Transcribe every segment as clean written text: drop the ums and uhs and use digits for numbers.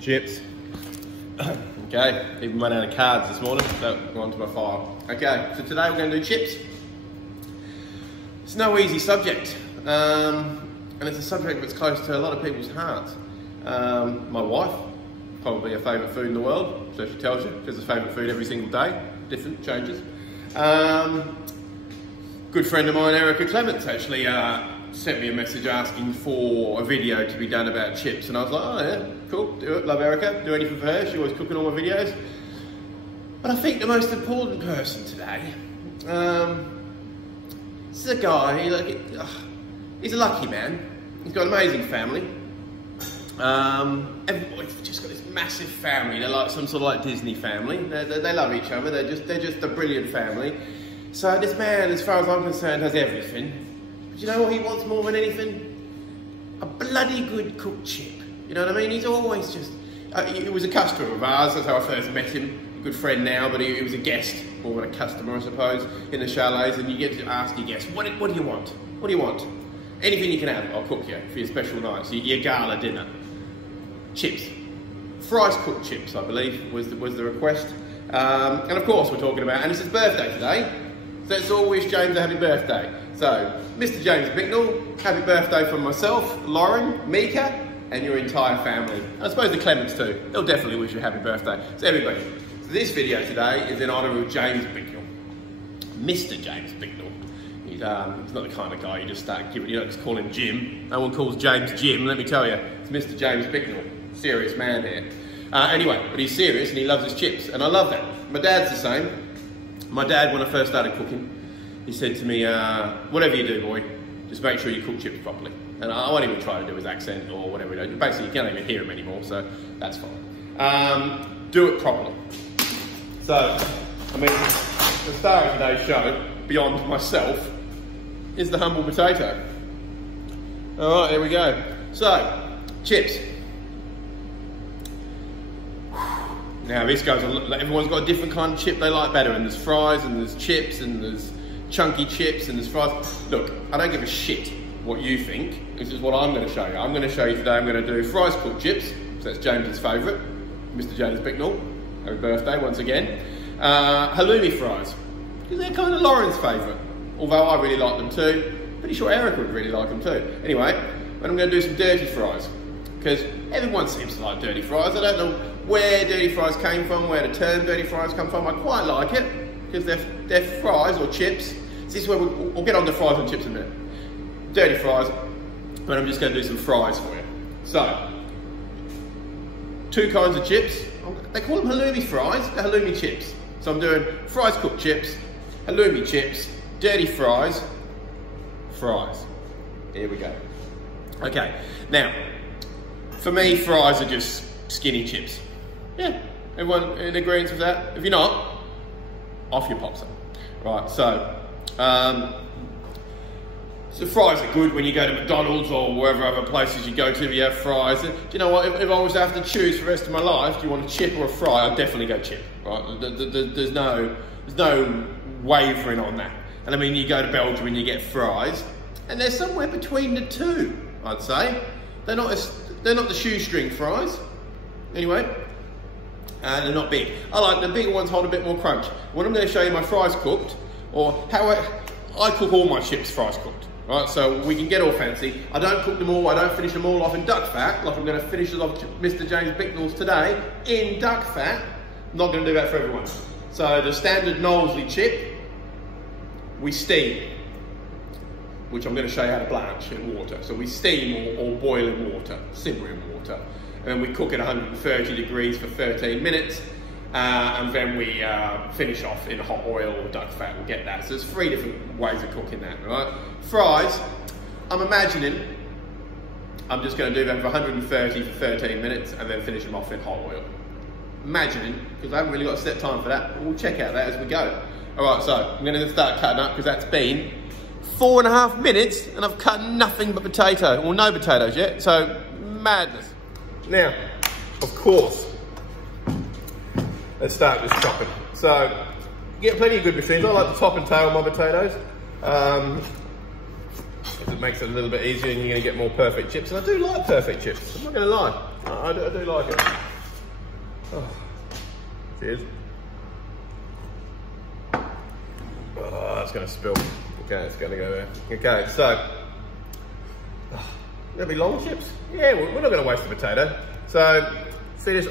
Chips. Okay, even run out of cards this morning, so go on to my file. Okay, so today we're going to do chips. It's no easy subject, and it's a subject that's close to a lot of people's hearts. My wife, probably her favourite food in the world, so she tells you, because it's favourite food every single day, different, changes. Good friend of mine, Erica Clements, actually sent me a message asking for a video to be done about chips, and I was like, oh yeah, cool, do it, love Erica, do anything for her, she's always cooking all my videos. But I think the most important person today, this is a guy, he's a lucky man, he's got an amazing family. Everybody's just got this massive family. They're like some sort of like Disney family. They love each other. They're just a brilliant family. So this man, as far as I'm concerned, has everything. But you know what he wants more than anything? A bloody good cooked chip. You know what I mean? He's always just. He was a customer of ours. That's how I first met him. A good friend now, but he was a guest, more than a customer, I suppose, in the chalets. And you get to ask your guests, what do you want? What do you want? Anything you can have, I'll cook you for your special nights, your gala dinner. Chips. Thrice cooked chips, I believe, was the request. And of course we're talking about, and it's his birthday today, so let's all wish James a happy birthday. So, Mr. James Bicknell, happy birthday from myself, Lauren, Mika, and your entire family. I suppose the Clements too. They'll definitely wish you a happy birthday. So everybody. So this video today is in honour of James Bicknell. Mr. James Bicknell. He's not the kind of guy you just start giving, you don't just call him Jim. No one calls James Jim, let me tell you. It's Mr. James Bicknell. Serious man here. Anyway, but he's serious and he loves his chips, and I love that. My dad's the same. My dad, when I first started cooking, he said to me, whatever you do, boy, just make sure you cook chips properly. And I won't even try to do his accent or whatever he does. Basically, you can't even hear him anymore, so that's fine. Do it properly. So, I mean, the star of today's show, beyond myself, is the humble potato. All right, here we go. So, chips. Now this goes on, everyone's got a different kind of chip they like better, and there's fries, and there's chips, and there's chunky chips, and there's fries. Look, I don't give a shit what you think. This is what I'm going to show you. I'm going to show you today, I'm going to do fries cooked chips, so that's James's favourite, Mr. James Bicknell, happy birthday once again. Halloumi fries, because they're kind of Lauren's favourite, although I really like them too. Pretty sure Erica would really like them too. Anyway, and I'm going to do some dirty fries, because everyone seems to like dirty fries. I don't know where dirty fries came from, where the term dirty fries come from. I quite like it, because they're fries or chips. So this is where we'll get on to fries and chips in a minute. Dirty fries, but I'm just going to do some fries for you. So, two kinds of chips. They call them halloumi fries, they're halloumi chips. So I'm doing fries cooked chips, halloumi chips, dirty fries, fries. Here we go. Okay, now, for me, fries are just skinny chips. Yeah, everyone in agreement with that? If you're not, off your pops up. Right, so fries are good when you go to McDonald's or wherever other places you go to, you have fries. Do you know what, if I was to have to choose for the rest of my life, do you want a chip or a fry, I'd definitely go chip, right? There's no wavering on that. And I mean, you go to Belgium and you get fries, and they're somewhere between the two, I'd say. They're not the shoestring fries, anyway. And they're not big. I like the bigger ones, hold a bit more crunch. When I'm going to show you my fries cooked, or how I cook all my chips fries cooked, right? So we can get all fancy. I don't cook them all, I don't finish them all off in duck fat, like I'm going to finish it off Mr. James Bicknell's today, in duck fat. I'm not going to do that for everyone. So the standard Knowlesley chip, we steam, which I'm going to show you how to blanch in water. So we steam or boil in water, simmer in water. And we cook at 130 degrees for 13 minutes, and then we finish off in hot oil or duck fat. We'll get that. So there's 3 different ways of cooking that, right? Fries, I'm imagining I'm just going to do them for 130 for 13 minutes and then finish them off in hot oil. Imagining, because I haven't really got a set time for that, but we'll check out that as we go. All right, so I'm going to start cutting up, because that's been 4.5 minutes and I've cut nothing but potato. Well, no potatoes yet, so madness. Now, of course, let's start with chopping. So, you get plenty of good machines. I like to top and tail my potatoes. because it makes it a little bit easier and you're going to get more perfect chips. And I do like perfect chips, I'm not going to lie. I do like it. Oh, cheers. Oh, that's going to spill. Okay, it's going to go there. Okay, so, there'll be long chips. Yeah, we're not going to waste the potato. So, see this,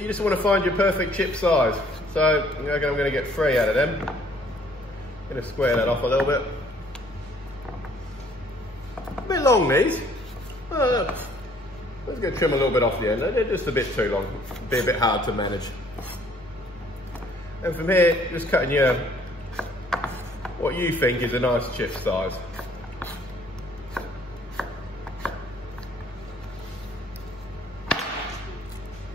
you just want to find your perfect chip size. So, I'm going to get 3 out of them. I'm going to square that off a little bit. A bit long, these. Let's go trim a little bit off the end. They're just a bit too long. It'd be a bit hard to manage. And from here, just cutting your, what you think is a nice chip size.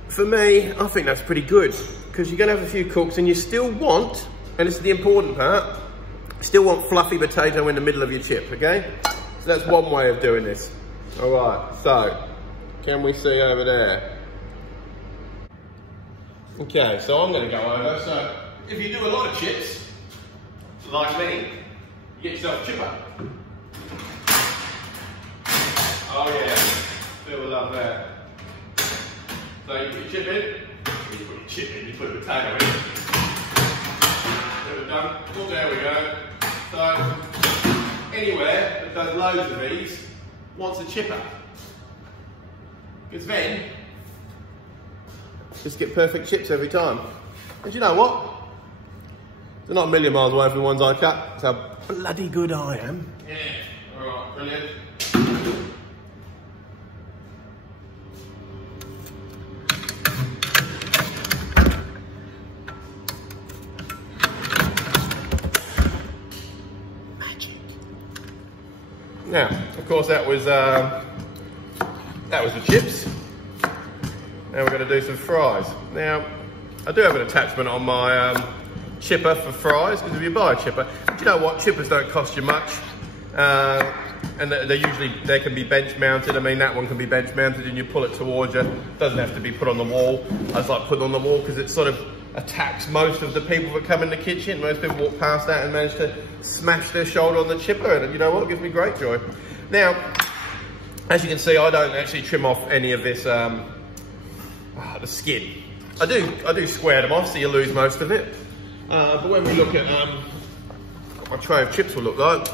For me, I think that's pretty good, because you're going to have a few cooks and you still want, and this is the important part, still want fluffy potato in the middle of your chip, okay? So that's one way of doing this. All right, so can we see over there? Okay, so I'm going to go over. So if you do a lot of chips, like me, you get yourself a chipper. Oh yeah, feel the love there. So you put your chip in, you put your chip in, you put a potato in. Done. Oh, there we go. So anywhere that does loads of these wants a chipper. Because then, just get perfect chips every time. And you know what? They're not a million miles away from the ones I cut. That's how bloody good I am. Yeah, alright, brilliant. Now, of course, that was the chips. Now we're going to do some fries. Now, I do have an attachment on my chipper for fries, because if you buy a chipper, do you know what? Chippers don't cost you much, and they can be bench mounted. I mean, that one can be bench mounted, and you pull it towards you. It doesn't have to be put on the wall. I just like putting on the wall because it sort of attacks most of the people that come in the kitchen. Most people walk past that and manage to smash their shoulder on the chipper, and you know what? It gives me great joy. Now, as you can see, I don't actually trim off any of this, the skin. I do square them off so you lose most of it. But when we look at what my tray of chips will look like,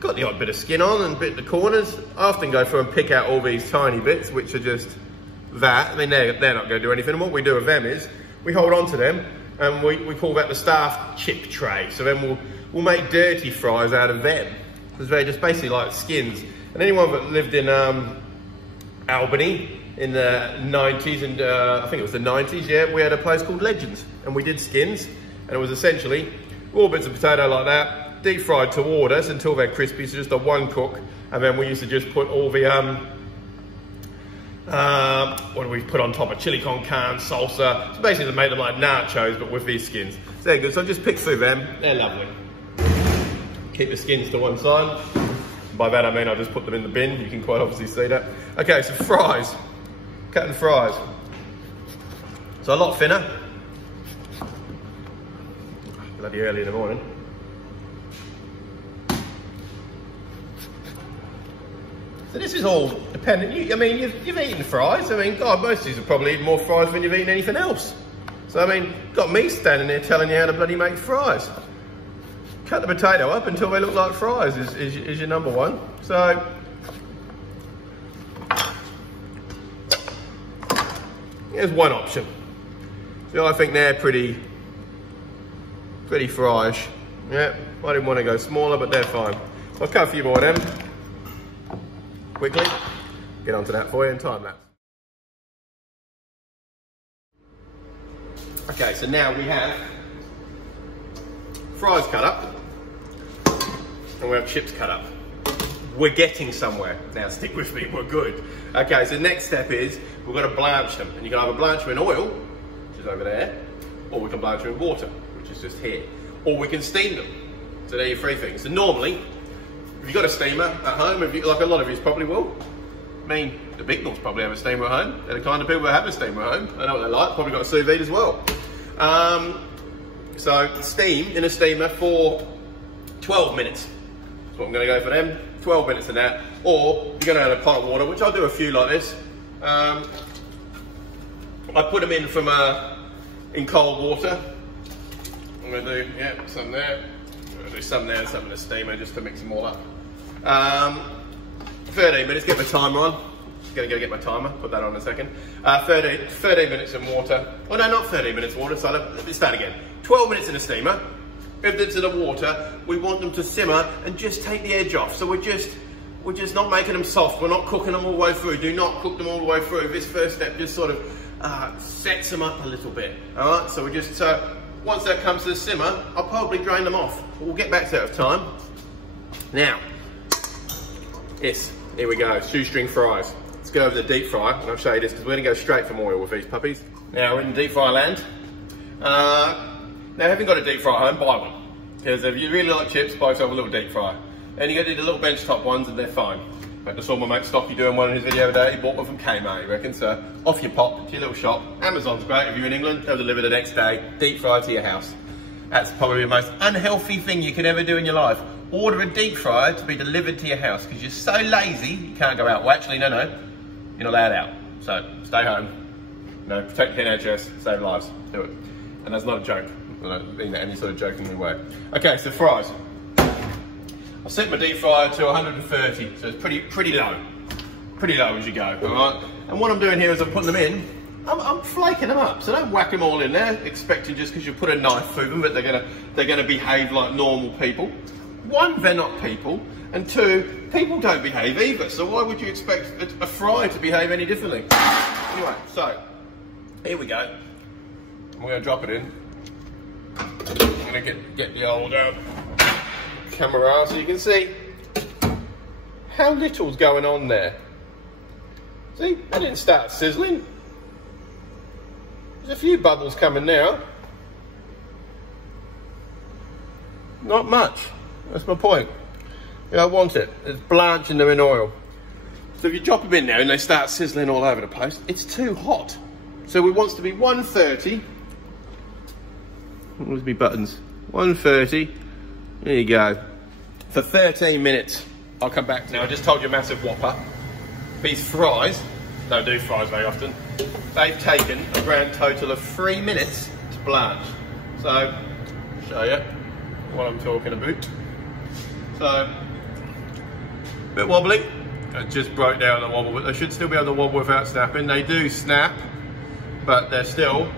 got the odd bit of skin on and a bit of the corners. I often go through and pick out all these tiny bits, which are just that. I mean, they're not going to do anything. And what we do with them is, we hold on to them and we call that the staff chip tray. So then we'll make dirty fries out of them, because they're just basically like skins. And anyone that lived in Albany in the 90s, and I think it was the 90s, yeah, we had a place called Legends, and we did skins, and it was essentially raw bits of potato like that, deep fried toward us until they're crispy, so just a one cook, and then we used to just put all the what do we put on top of chili con carne, salsa. So basically to make them like nachos, but with these skins. So they're good. So I just pick through them. They're lovely. Keep the skins to one side. By that I mean I just put them in the bin. You can quite obviously see that. Okay, so fries. Cutting fries. So a lot thinner. Bloody early in the morning. So this is all dependent. I mean, you've eaten fries. I mean, God, most of you have probably eaten more fries than you've eaten anything else. So, I mean, got me standing there telling you how to bloody make fries. Cut the potato up until they look like fries is your number one. So, here's one option. So I think they're pretty fryish. Yeah, I didn't want to go smaller, but they're fine. So I'll cut a few more of them. Quickly, get onto that for you and time lapse. Okay, so now we have fries cut up and we have chips cut up. We're getting somewhere. Now stick with me, we're good. Okay, so the next step is we've got to blanch them, and you can either blanch them in oil, which is over there, or we can blanch them in water, which is just here, or we can steam them. So there are your three things. So normally, if you've got a steamer at home, like a lot of you probably will. I mean, the big dogs probably have a steamer at home. They're the kind of people that have a steamer at home. I know what they like, probably got a sous vide as well. So steam in a steamer for 12 minutes. So I'm going to go for them, 12 minutes of that. Or you're going to add a pot of water, which I'll do a few like this. I put them in from in cold water. I'm going to do, yeah, some there. I'm going to do some there and some in the steamer just to mix them all up. 13 minutes, get my timer on. Just going to go get my timer, put that on in a second. 13 minutes in water. Oh no, not 13 minutes water, so let me start again. 12 minutes in the steamer. If it's in the water, we want them to simmer and just take the edge off. So we're just not making them soft. We're not cooking them all the way through. Do not cook them all the way through. This first step just sort of sets them up a little bit. All right, so we just, once that comes to the simmer, I'll probably drain them off. We'll get back to that with time. Now, here we go, shoestring fries. Let's go over the deep fry, and I'll show you this because we're gonna go straight from oil with these puppies. Now we're in deep fry land. Now, if you haven't got a deep fry at home, buy one. Because if you really like chips, buy yourself a little deep fryer. And you're gonna do the little benchtop ones and they're fine. In fact, I saw my mate Stocky doing one in his video today. He bought one from Kmart, you reckon? So off you pop to your little shop. Amazon's great if you're in England. They'll deliver the next day, deep fry to your house. That's probably the most unhealthy thing you could ever do in your life. Order a deep fryer to be delivered to your house because you're so lazy, you can't go out. Well, actually, no, you're not allowed out. So stay home, protect the NHS, save lives, do it. And that's not a joke. I don't mean that any sort of jokingly way. Okay, so fries. I'll set my deep fryer to 130, so it's pretty low. Pretty low as you go, all right? And what I'm doing here is I'm putting them in, I'm flaking them up, so don't whack them all in there, expecting just because you put a knife through them that they're gonna behave like normal people. One, they're not people, and two, people don't behave either, so why would you expect a fry to behave any differently? Anyway, so, here we go. I'm gonna drop it in. I'm gonna get the old camera so you can see how little's going on there. See, I didn't start sizzling. There's a few bubbles coming now. Not much. That's my point. You don't want it. It's blanching them in oil. So if you drop them in there and they start sizzling all over the place, it's too hot. So it wants to be 130. Where's my buttons? 130. There you go. For 13 minutes. I'll come back to now. I just told you a massive whopper. These fries, don't do fries very often. They've taken a grand total of 3 minutes to blanch. So, I'll show you what I'm talking about. So, a bit wobbly. I just broke down the wobble, but they should still be able to wobble without snapping. They do snap, but they're still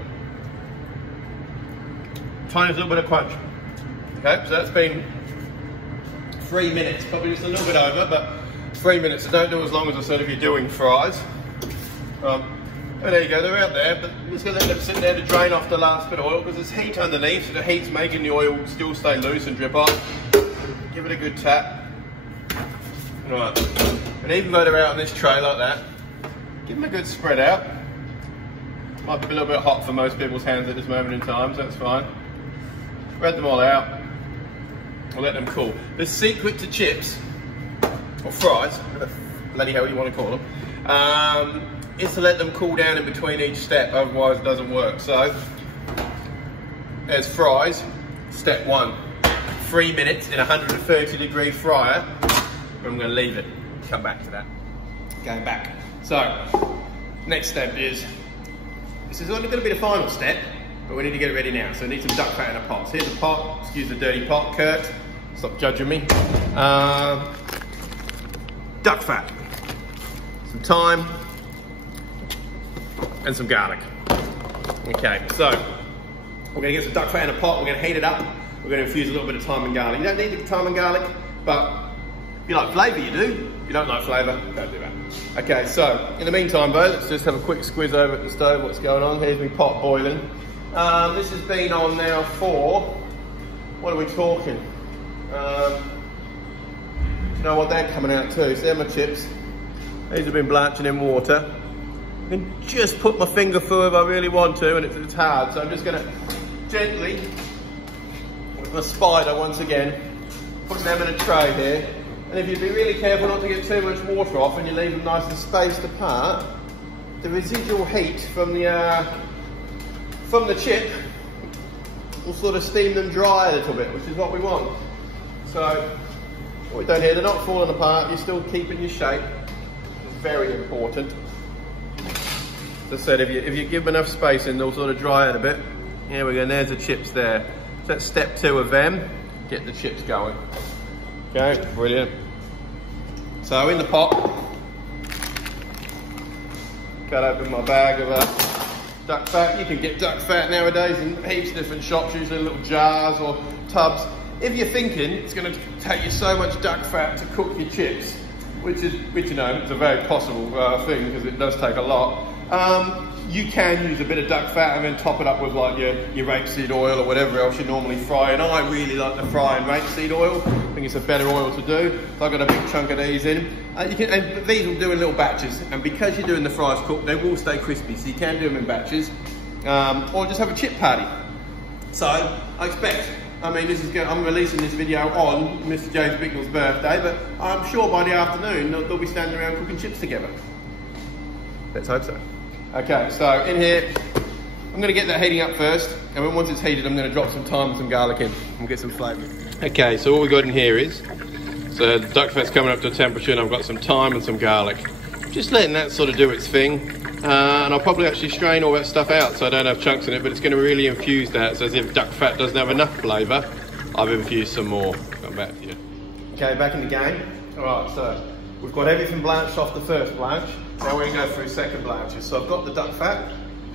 tiny little bit of crunch. Okay, so that's been 3 minutes, probably just a little bit over, but 3 minutes. So don't do as long as I said if you're doing fries. And there you go, they're out there, but I'm just going to let them sit there to drain off the last bit of oil because there's heat underneath, so the heat's making the oil still stay loose and drip off. Give it a good tap. Right, and even though they're out on this tray like that, give them a good spread out. Might be a little bit hot for most people's hands at this moment in time, so that's fine. Spread them all out. We'll let them cool. The secret to chips, or fries, bloody hell you want to call them, is to let them cool down in between each step, otherwise it doesn't work. So, there's fries, step 1. 3 minutes in a 130-degree fryer. I'm going to leave it. Come back to that. Going back. So, next step is, this is only going to be the final step, but we need to get it ready now. So we need some duck fat in a pot. So here's a pot. Excuse the dirty pot, Kurt. Stop judging me. Duck fat. Some thyme. And some garlic. Okay, so we're going to get some duck fat in a pot. We're going to heat it up. We're going to infuse a little bit of thyme and garlic. You don't need the thyme and garlic, but if you like flavour, you do. If you don't like flavour, don't do that. Okay, so in the meantime, though, let's just have a quick squiz over at the stove. What's going on? Here's my pot boiling. This has been on now for, what are we talking? You know what, they're coming out too. So they're my chips. These have been blanching in water. I can just put my finger through if I really want to, and it's hard. So I'm just going to gently, with my spider once again, put them in a tray here. And if you'd be really careful not to get too much water off and you leave them nice and spaced apart, the residual heat from the chip will sort of steam them dry a little bit, which is what we want. So what we've done here, they're not falling apart, you're still keeping your shape. It's very important. As I said, if you give them enough space in, they'll sort of dry out a bit. Here we go, and there's the chips there. So that's step 2 of them, get the chips going. Okay, brilliant. So in the pot, cut open my bag of duck fat. You can get duck fat nowadays in heaps of different shops, usually in little jars or tubs. If you're thinking it's going to take you so much duck fat to cook your chips, which you know, it's a very possible thing because it does take a lot, you can use a bit of duck fat and then top it up with like your rapeseed oil or whatever else you normally fry. And I really like to fry in rapeseed oil. I think it's a better oil to do. So I've got a big chunk of these in. And these will do in little batches. And because you're doing the fries cooked, they will stay crispy. So you can do them in batches. Or just have a chip party. So I expect, I mean, I'm releasing this video on Mr. James Bicknell's birthday, but I'm sure by the afternoon they'll be standing around cooking chips together. Let's hope so. Okay, so in here, I'm going to get that heating up first, and then once it's heated, I'm going to drop some thyme and some garlic in and get some flavour. Okay, so what we've got in here is, so the duck fat's coming up to a temperature, and I've got some thyme and some garlic. Just letting that sort of do its thing, and I'll probably actually strain all that stuff out so I don't have chunks in it, but it's going to really infuse that, so as if duck fat doesn't have enough flavour, I've infused some more. Come back to you. Okay, back in the game. Alright, so we've got everything blanched off the first blanch. Now we're going to go through second blanches. So I've got the duck fat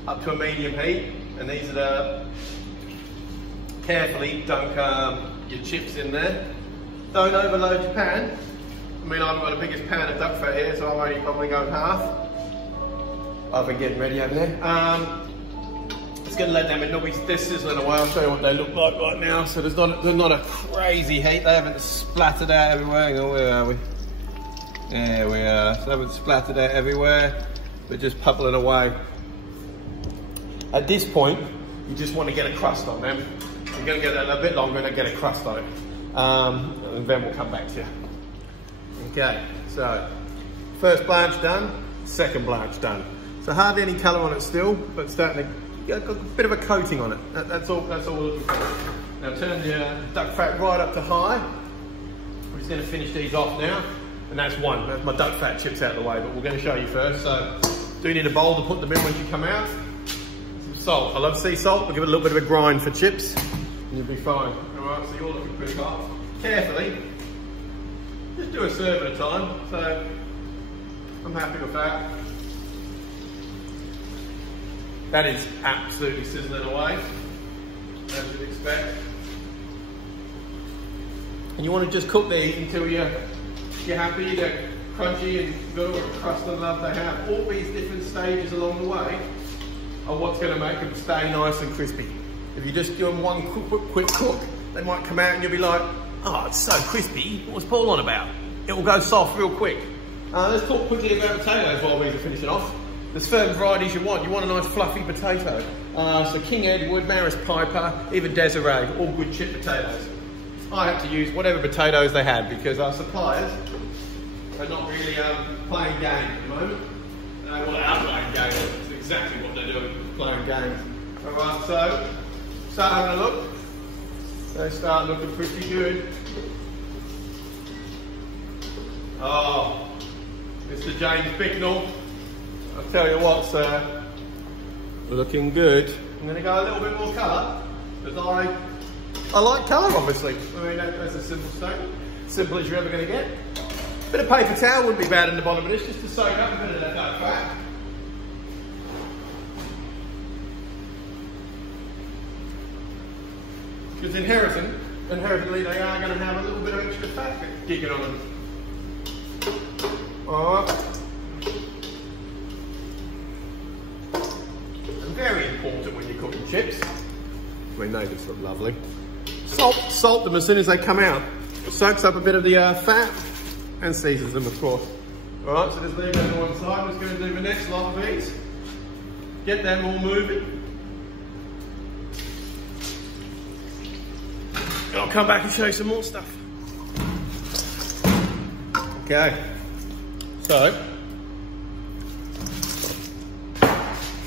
up to a medium heat, and these are the, carefully dunk your chips in there. Don't overload your pan. I mean, I've got the biggest pan of duck fat here, so I'm only probably going half. I've been getting ready over there. Just going to let them in. They're sizzling away. I'll show you what they look like right now. So there's not a crazy heat. They haven't splattered out everywhere. Hang on, where are we? There we are. So they haven't splattered out everywhere. They're just bubbling away. At this point, you just want to get a crust on them. You're going to get a bit longer and get a crust on it. And then we'll come back to you. Okay, so first blanch done, second blanch done. So hardly any colour on it still, but starting to get a bit of a coating on it. That's all we're looking for. Now turn the duck fat right up to high. We're just going to finish these off now. And that's one. That's my duck fat chips out of the way, but we're going to show you first. So do need a bowl to put them in when you come out. Some salt. I love sea salt. We'll give it a little bit of a grind for chips, and you'll be fine. All right, so you're looking pretty hot. Carefully. Just do a serve at a time, so I'm happy with that. That is absolutely sizzling away, as you'd expect. And you want to just cook these until you're happy, they're crunchy and good, or crust and love they have. All these different stages along the way are what's going to make them stay nice and crispy. If you just do them one quick cook, they might come out and you'll be like, oh, it's so crispy, what was Paul on about? It will go soft real quick. Let's talk quickly about potatoes while we're finishing off. There's certain varieties you want. You want a nice fluffy potato. So King Edward, Maris Piper, even Desiree, all good chip potatoes. I had to use whatever potatoes they had because our suppliers are not really playing games at the moment. Well, they are playing games. That's exactly what they're doing, playing games. All right, so start having a look. They start looking pretty good. Oh, Mr. James Bicknell, I'll tell you what, sir, looking good. I'm going to go a little bit more colour because I like colour, obviously. I mean, that's a simple statement. Simple as you're ever going to get. A bit of paper towel wouldn't be bad in the bottom of this, just to soak up a bit of that duck fat. Because inherently they are going to have a little bit of extra fat kicking on them. Alright. And very important when you're cooking chips. I mean, they just look lovely. Salt them as soon as they come out. It soaks up a bit of the fat and seasons them, of course. Alright, so just leave that on one side. I'm just going to do the next lot of these. Get them all moving. And I'll come back and show you some more stuff. Okay. So,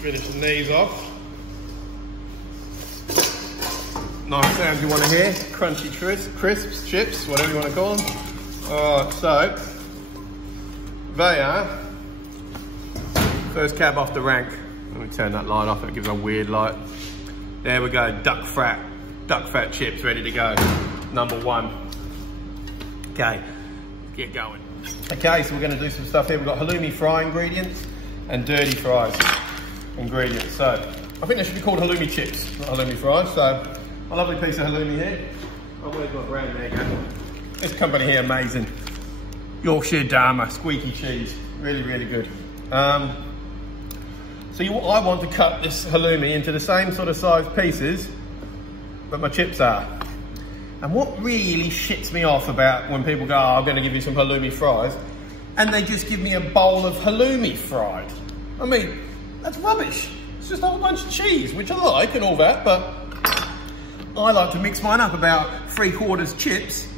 finishing these off. Nice sounds you want to hear. Crunchy crisps, chips, whatever you want to call them. Alright, so they are first cab off the rank. Let me turn that light off, it gives a weird light. There we go, duck fat chips ready to go. Number 1. Okay, get going. Okay, so we're going to do some stuff here. We've got halloumi fry ingredients and dirty fries ingredients. So I think they should be called halloumi chips, not halloumi fries. So a lovely piece of halloumi here. Oh, where's my brand? There you go. This company here, amazing. Yorkshire Dharma, squeaky cheese, really, really good. I want to cut this halloumi into the same sort of size pieces that my chips are. And what really shits me off about when people go, oh, I'm going to give you some halloumi fries, and they just give me a bowl of halloumi fried. I mean, that's rubbish. It's just a whole bunch of cheese, which I like and all that, but I like to mix mine up about 3/4 chips,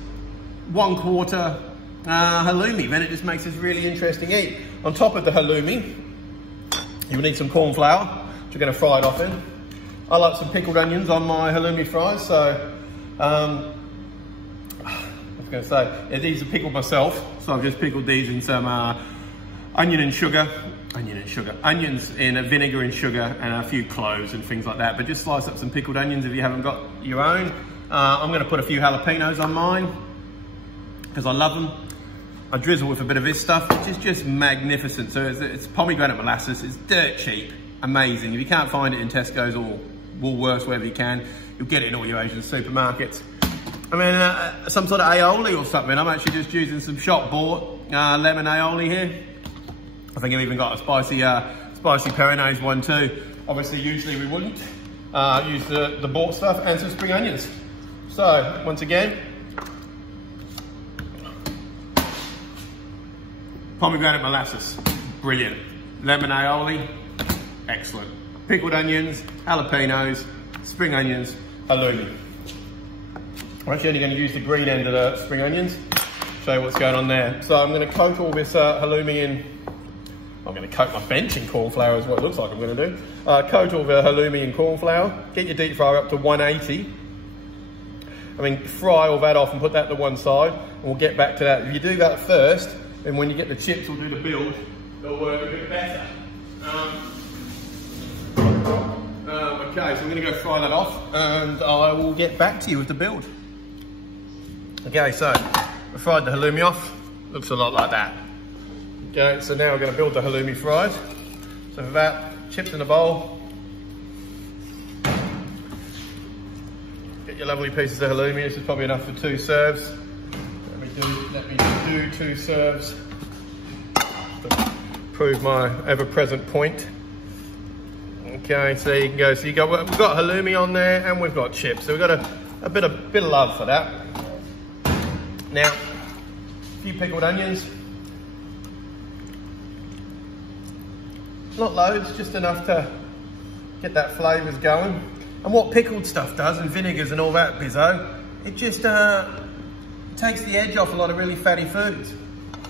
1/4 halloumi. Then it just makes this really interesting eat. On top of the halloumi, you will need some corn flour, which you're going to fry it off in. I like some pickled onions on my halloumi fries, so I was going to say, yeah, these are pickled myself, so I've just pickled these in some onions in a vinegar and sugar and a few cloves and things like that. But just slice up some pickled onions if you haven't got your own. I'm going to put a few jalapenos on mine because I love them. I drizzle with a bit of this stuff, which is just magnificent. So it's pomegranate molasses. It's dirt cheap, amazing. If you can't find it in Tesco's or Woolworths, wherever you can, you'll get it in all your Asian supermarkets. I mean, some sort of aioli or something. I'm actually just using some shop-bought lemon aioli here. I think I've even got a spicy Peronaise one too. Obviously, usually we wouldn't use the bought stuff, and some spring onions. So, once again, pomegranate molasses, brilliant. Lemon aioli, excellent. Pickled onions, jalapenos, spring onions, halloumi. I'm actually only going to use the green end of the spring onions. Show you what's going on there. So I'm going to coat all this halloumi in. I'm going to coat my bench in corn flour is what it looks like I'm going to do. Coat all the halloumi in corn flour. Get your deep fryer up to 180. I mean, fry all that off and put that to one side. And we'll get back to that. If you do that first, then when you get the chips, we'll do the build. It'll work a bit better. Okay, so I'm going to go fry that off, and I will get back to you with the build. Okay, so I fried the halloumi off. Looks a lot like that. Okay, so now we're going to build the halloumi fries. So for that, chips in a bowl. Get your lovely pieces of halloumi. This is probably enough for 2 serves. Let me do 2 serves to prove my ever-present point. Okay, so you can go. So we've got halloumi on there, and we've got chips. So we've got a bit of love for that. Now, a few pickled onions. Not loads, just enough to get that flavours going. And what pickled stuff does, and vinegars and all that bizzo, it just takes the edge off a lot of really fatty foods.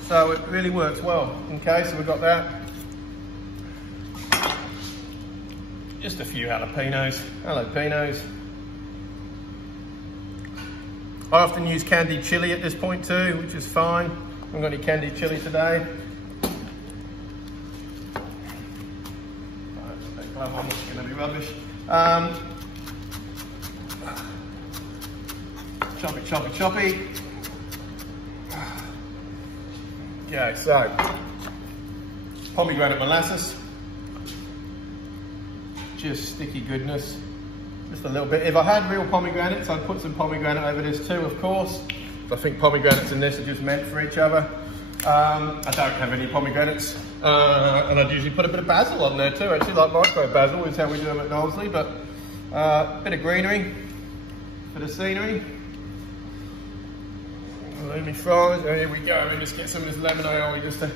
So it really works well. Okay, so we've got that. Just a few jalapenos. I often use candied chili at this point too, which is fine. I haven't got any candied chili today. That glove on, it's going to be rubbish. Choppy. Okay, so pomegranate molasses. Just sticky goodness. Just a little bit. If I had real pomegranates, I'd put some pomegranate over this too, of course. I think pomegranates in this are just meant for each other. I don't have any pomegranates. And I'd usually put a bit of basil on there too. I actually like micro basil, is how we do them at Knowsley. But a bit of greenery for the scenery. Halloumi fries. Oh, here we go. Let me just get some of this lemon aioli just to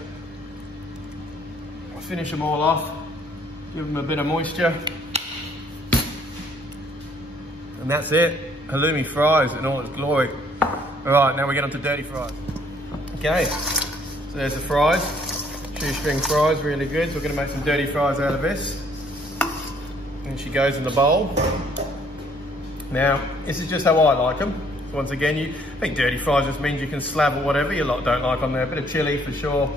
finish them all off. Give them a bit of moisture. And that's it. Halloumi fries in all its glory. All right, now we get on to dirty fries. Okay, so there's the fries. Shoestring fries, really good. So we're going to make some dirty fries out of this. And she goes in the bowl. Now, this is just how I like them. So once again, I think dirty fries just means you can slab or whatever you lot don't like on there. A bit of chilli for sure.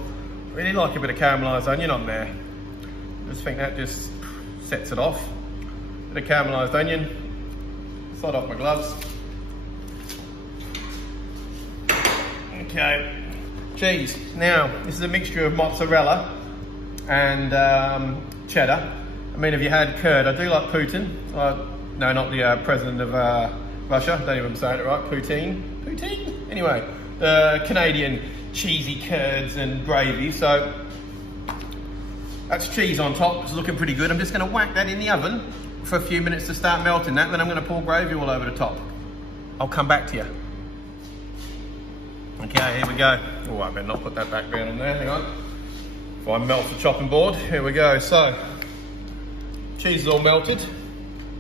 Really like a bit of caramelised onion on there. I just think that just sets it off. Bit of caramelised onion. Slide off my gloves. Okay. Cheese. Now, this is a mixture of mozzarella and cheddar. I mean, have you had curd? I do like Putin. No, not the president of Russia. I don't even say it right. Putin? Anyway, the Canadian cheesy curds and gravy. So that's cheese on top. It's looking pretty good. I'm just going to whack that in the oven for a few minutes to start melting that. Then I'm going to pour gravy all over the top. I'll come back to you. Okay, here we go. Oh, I better not put that back down on there. Hang on. Before I melt the chopping board. Here we go. So, cheese is all melted.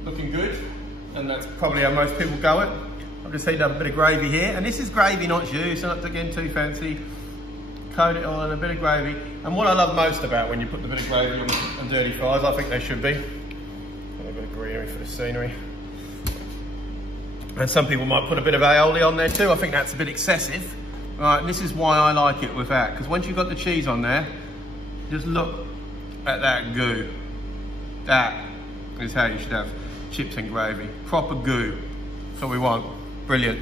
Looking good. And that's probably how most people go it. I've just heated up a bit of gravy here. And this is gravy, not juice. Not again too fancy. Coat it all in a bit of gravy. And what I love most about when you put the bit of gravy on dirty fries, I think they should be. A bit of greenery for the scenery. And some people might put a bit of aioli on there too. I think that's a bit excessive. Right, and this is why I like it with that. Because once you've got the cheese on there, just look at that goo. That is how you should have chips and gravy. Proper goo. That's what we want. Brilliant.